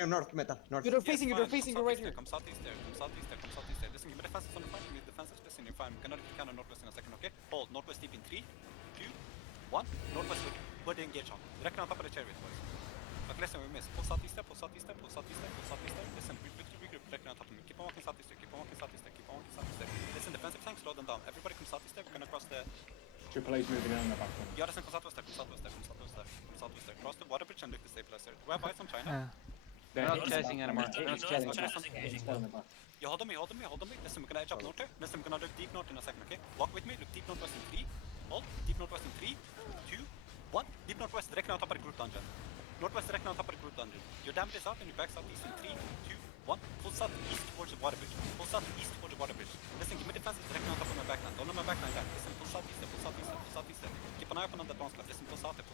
North, meta, north. You're facing you right here. Come southeast there. Listen, give me defenses on the front, give me defenses. Listen, you're fine. We're gonna counter northwest in a second, okay? Hold, northwest deep in 3, 2, 1. Northwest with put the engage on. Directly on top of the chariot, boys. Okay, listen, we miss. Pull southeast there. Listen, regroup directly on top of me. Keep on walking southeast there. Listen, defensive tank, slow them down. Everybody come southeast there. We're gonna cross the... Triple A's moving on the back one. Yeah, listen, come southwest there. Cross the water bridge and look the stabilizer. Do I have eyes on China? We're not chasing anymore. You hold on me. Listen, we're gonna edge up north here. Listen, we're gonna look deep north in a second, okay? Walk with me, look deep northwest in 3. Hold, deep northwest in 3, 2, 1. Deep northwest, directly on top of the group dungeon. Northwest, directly on top of the group dungeon. Your damage is out and you back southeast in 3, 2, 1. Full south east towards the water bridge. Listen, give me defenses directly on top of my backline. Don't let my backline down. Listen, pull southeast there. Keep an eye open on that bounce club. Listen, pull south there.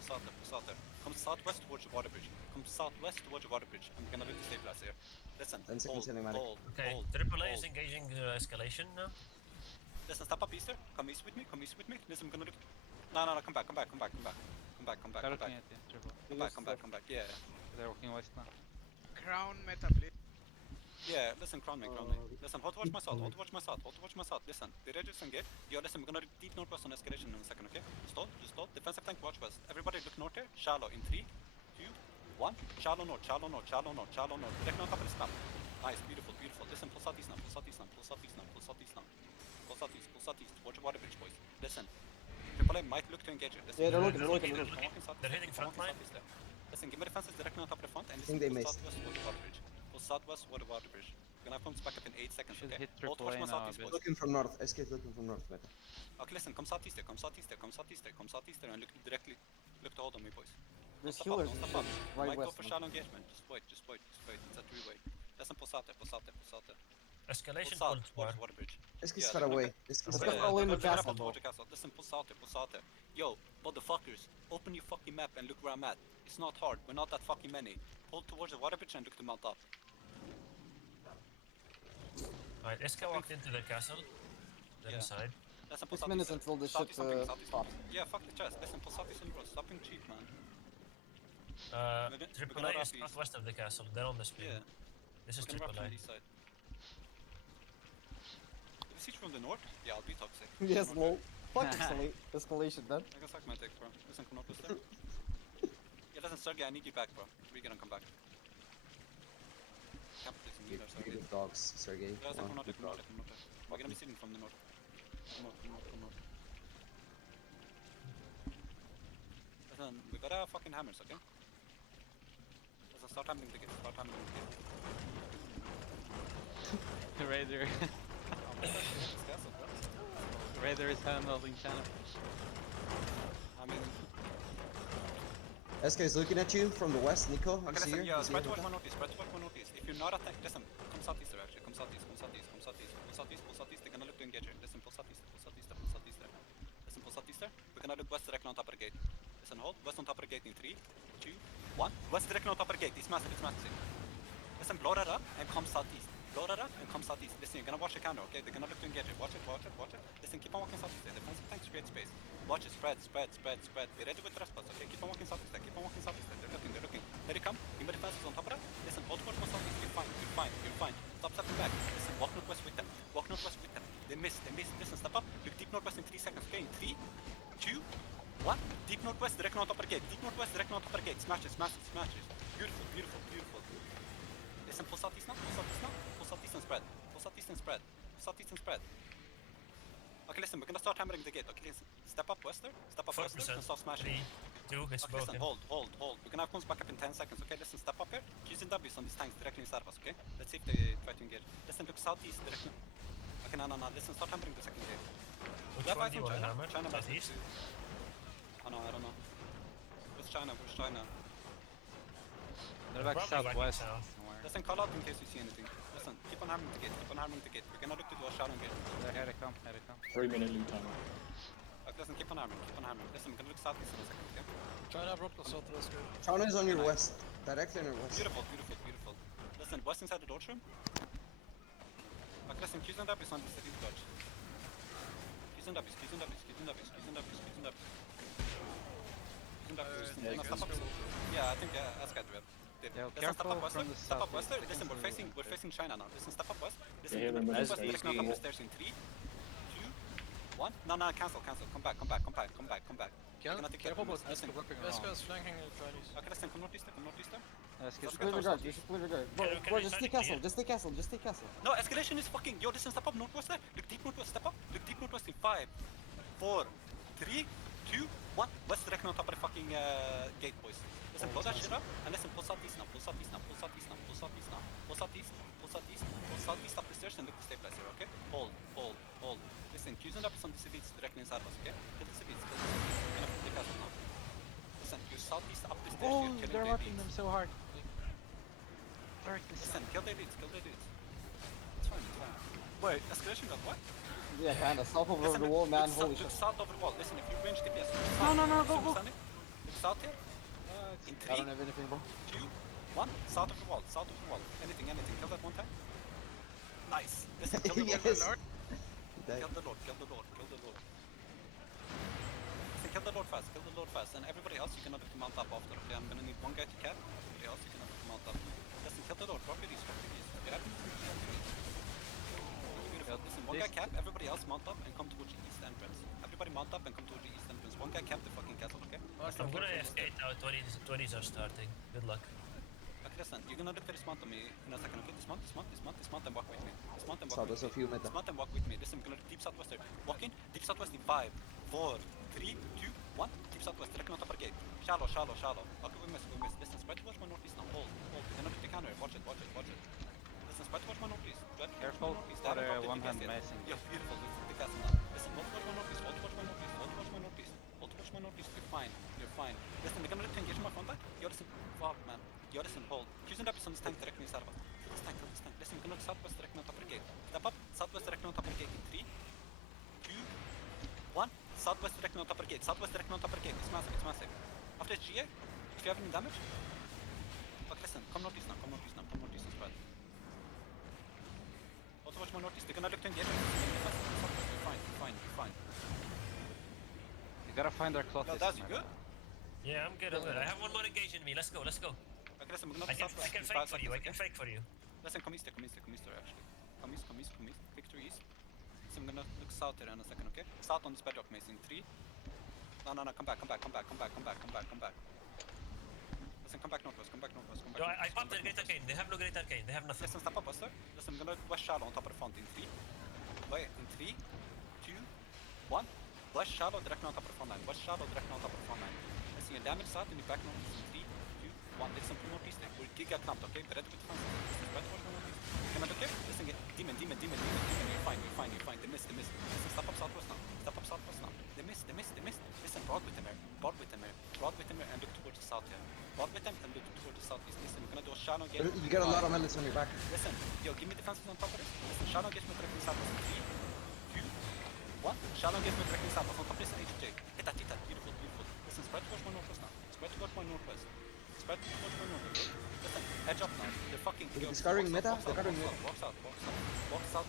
Come southwest towards the water bridge. I'm gonna look to stabilize here. Listen, 10 seconds healing magic. Okay, Triple A is engaging escalation now. Listen, step up east there. Come east with me. Listen, I'm gonna look. No, come back. They're looking at you, Triple. Come back. Yeah. They're walking west now. Crown meta, please. Yeah, listen, crown me. Listen, hold to watch my south. Listen, the Regis engage. Yo, listen, we're gonna do deep northwest on escalation in a second, okay? Just hold. Defensive tank, watch west. Everybody look north here. Shallow in 3, 2, 1. Shallow north. Direct on top of the snap. Nice, beautiful. Listen, pull southeast now. Pull southeast. Towards the water bridge, boys. Listen. Triple A might look to engage it. Listen, Yeah, they're looking. They're hitting front line. Listen, give me defenses directly on top of the front and listen, think they pull missed. southwest towards the water bridge. Pull southwest toward the water bridge. We're gonna have pumps back up in 8 seconds, Should okay? hit Hold triple towards A my now, southeast, a bit. boys. Looking from north, SK looking from north, meta. Okay, listen, come southeast there, and look to hold on me, boys. There's Don't healers step up. right Might go west. for shallow engagement. Just wait. It's a 3-way. Listen, pull south there. Escalation Pull towards south war. towards water bridge. SK's Yeah, far they're away. gonna- SK's Let's far go away. all in the They're gonna castle. pull towards the castle. Listen, pull south there. Yo, motherfuckers, open your fucking map and look where I'm at. It's not hard. We're not that fucking many. Pull towards the water bridge and look to mount up. Alright, SK walked into the castle. They're Yeah. inside. Listen, pull 6 minutes southeast until the there. ship Southeast. pops. Yeah, fuck the chest. Listen, pull southeast on the road. Stopping cheap, man. Triple gonna A is wrap these. northwest of the castle. They're on the speed. Yeah. This is We're gonna wrap Triple from A. the east side. If you siege from the north, yeah, I'll be toxic. Yes, North, lol. Fuck escalation then. I can suck my dick, bro. Listen, come northwest there. Yeah, listen, Sergey, I need you back, bro. We're gonna come back. Can't put this in either, Sergey. Big dogs, Sergey. Yeah, listen, Come come on. north. We're gonna be sitting from the north. Come north. Listen, we gotta fucking hammers, okay? Listen, start hammering the gate. The Raider. This castle, bro. Raider is handling China. I mean, SK is looking at you from the west, Nico. okay, You see listen, here? yeah, You see spread here? towards my northeast. If you're not attacking, listen, come southeast there, actually. Come southeast. Pull southeast. They're gonna look to engage here. Listen, pull southeast there. Listen, pull southeast there. We're gonna look west directly on top of the gate. Listen, hold. West on top of the gate in 3, 2, 1. West directly on top of the gate. It's massive. Listen, blow that up and come southeast. Listen, you're gonna watch the counter, okay? They're gonna look to engage it. Watch it. Listen, keep on walking southeast there. Defensive tanks create space. Watch it, spread. Be ready with the rest spots, okay? Keep on walking southeast there. They're looking. Let it come. Give me defenses on top of that. Listen, hold towards my southeast. You're fine. Stop stepping back. Listen, walk northwest with them. They missed. Listen, step up. Look deep northwest in 3 seconds, okay? In 3, 2, 1. Deep northwest, directly on top of the gate. Smash it. Beautiful. Listen, pull southeast now. Pull southeast and spread. Okay, listen, we're gonna start hammering the gate. Okay, listen. Step up west there. And start smashing. 3, 2, it's Okay, broken. listen, hold. We're gonna have cones back up in 10 seconds, okay? Listen, step up here. Using W's on these tanks directly inside of us, okay? Let's see if they try to engage. Listen, look southeast directly. Okay, no. Listen, start hammering the second gate. Which We have one eyes do you on want to China. hammer? China massive Southeast? too. Oh no, I don't know. Where's China? They're back Probably southwest. south. Somewhere. Listen, call out in case you see anything. Listen, keep on hammering the gate. We're gonna look to do a shadow engage. Here they come. 3-minute loot timer. Okay, listen, keep on hammering. Listen, we're gonna look southeast in a second, okay? China brought us out to rescue. China is on your west. Directly on your west. Beautiful. Listen, west inside the dodge room. Okay, listen, Q's and W's on the city dodge. Q's and W's. Yeah, I think that's got to active. Yeah, Listen, step careful up westward. from the Step up southeast. westward. Listen, we're facing China now. Listen, step up west. Listen, Yeah, we're remember gonna this west guy. direction up the stairs in 3, 2, 1. No, cancel. Come back. Come back. You're gonna take care of Careful this. about Listen. Eska is flanking the Chinese. Okay, listen, come northeast. Let's get Let's Clear go the south. guard, you should clear the guard. Can Bro, we just start take castle, here? just take castle, just take castle. No, escalation is fucking. Yo, listen, step up northwest there. Look deep northwest. Step up. Look deep northwest in 5, 4, 3, 2, 1. West direction on top of the fucking gate, boys. Listen, blow that shit up. And listen, pull southeast now. Pull southeast up the stairs and look to stabilize here, okay? Hold. Listen, Q's and up on the civilians directly inside of us, okay? Kill the civilians. We're gonna put the castle now. Listen, you're southeast up the stairs. Oh, You're killing they're their working leads. them so hard. Darkness. Listen, kill their leads. It's fine. Wait, escalation got what? Yeah, kinda. South over Listen, the wall, man. look Holy look shit. south over the wall. Listen, if you range DPS, No, go. Look south here. In I 3, don't have anything, bro. 2, 1. South of the wall. Anything. Kill that one time. Nice. Listen, kill the Lord. Yes. Kill the Lord. Listen, kill the Lord fast. And everybody else, you can have to mount up after. Okay, I'm gonna need one guy to cap. Everybody else, you can have to mount up. Listen, kill the Lord. Drop your east. Yeah. Beautiful. Listen, one guy cap. Everybody else mount up and come towards the east entrance. Everybody mount up and come towards the east entrance. One guy cap the fucking castle. Okay. I'm gonna escape now. 20s are starting. Good luck. Okay, listen, you're gonna look for this mount on me in a second, okay? Dismount and walk with me. Southwest of you, meta. Dismount and walk with me. Listen, I'm gonna deep southwest there. Walk in, deep southwest in 5, 4, 3, 2, 1. Deep southwest, directly on top of the gate. Shallow. Okay, we miss. Listen, spread towards my northeast now. Hold. We're gonna look the counter. Watch it. Listen, spread towards my northeast. Careful for the one-hand macing. Yeah, beautiful. Look the castle now. Listen, hold towards my northeast. You're fine. Listen, they're gonna look to engage my front line. Yo, listen, fuck, man. Yo, listen, hold. Using that on this tank directly inside of us. Kill this tank. Listen, we're gonna look southwest directly on top of the gate. Step up, southwest directly on top of the gate in 3, 2, 1. Southwest directly on top of the gate. It's massive. After it's GA, if you have any damage. Okay, listen, come northeast now. And spread. Also watch my northeast. They're gonna look to engage. You're fine. You gotta find our cloth. No, that's you good? Yeah, I'm good. I have one more engage in me. Let's go. Okay, listen, we're gonna I can fake for you. Listen, come east there, actually. Come east. Victory east. So I'm gonna look south here in a second, okay? South on this bedrock mason. 3. No, come back. Listen, come back northwest. No, I popped the great arcane. They have no great arcane. They have nothing. Listen, step up, Buster. Listen, I'm gonna west shallow on top of the front in 3. Wait, in 3, 2, 1. West shallow directly on top of the front line. Listen, you damage south and you back northeast in 3, 2, 1. Listen, pull northeast there. We're giga clamped, okay? Ready with defense. Listen, right towards northeast. Can I look here? Listen, get demon. You're fine. They missed. Listen, step up southwest now. They missed. Listen, broad with them here. And look towards the south here. Southeast. Listen, we're gonna do a shallow engagement. You got a lot of melons on your back. Listen, yo, give me defenses on top of this. Listen, shallow engagement directly southwest in 3, 2, 1. Shallow engagement directly southwest on top of this HJ. Hit that. Beautiful. Listen, spread towards my northwest now. Listen, edge up now. They're fucking. They're discarding meta. Walk south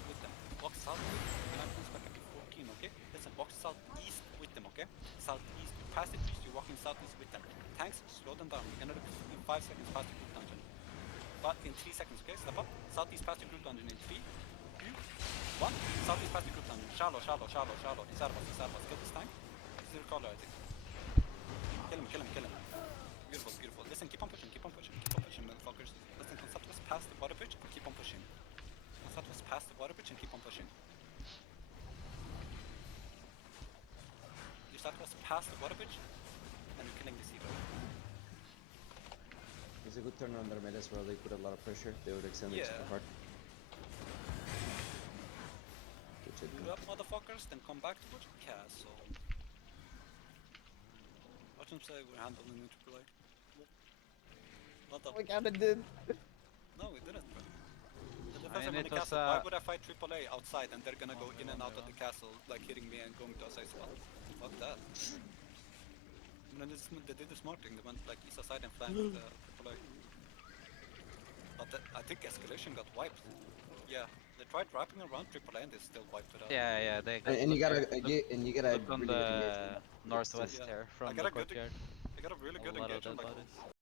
with them. And I'm gonna spec up to 14, okay? Listen, walk southeast with them, okay? Southeast. You pass the east, you're walking southeast with them. Tanks, slow them down. We're gonna look in 5 seconds past the group dungeon. But in 3 seconds, okay? Step up. Southeast past the group dungeon in 3, 2, 1. Southeast past the group dungeon. Shallow. Inside of us. Kill this tank. Zero color, I think. Kill him. Beautiful. Listen, keep on pushing, motherfuckers. Listen, southwest past the water bridge and keep on pushing. You southwest past the water bridge and you're killing the sea road. It's a good turn on their meta as well. They put a lot of pressure. They would extend it super hard. Move up, motherfuckers, then come back towards the castle. Watch them say we're handling the AAA. Not that. We kinda did. No, we didn't, bro. The defense mean, on the it was, castle. Why would I fight AAA outside and they're gonna go in and out of the castle, like hitting me and going to a side spot? Fuck that. They did the smart thing. They went like east side and flanked the AAA. But I think escalation got wiped. Yeah, they tried wrapping around AAA and they still wiped it out. Yeah, they got And you gotta look on really the northwest Yeah. here I from got the a good, courtyard. I got a really good A lot of engagement. dead Like, bodies.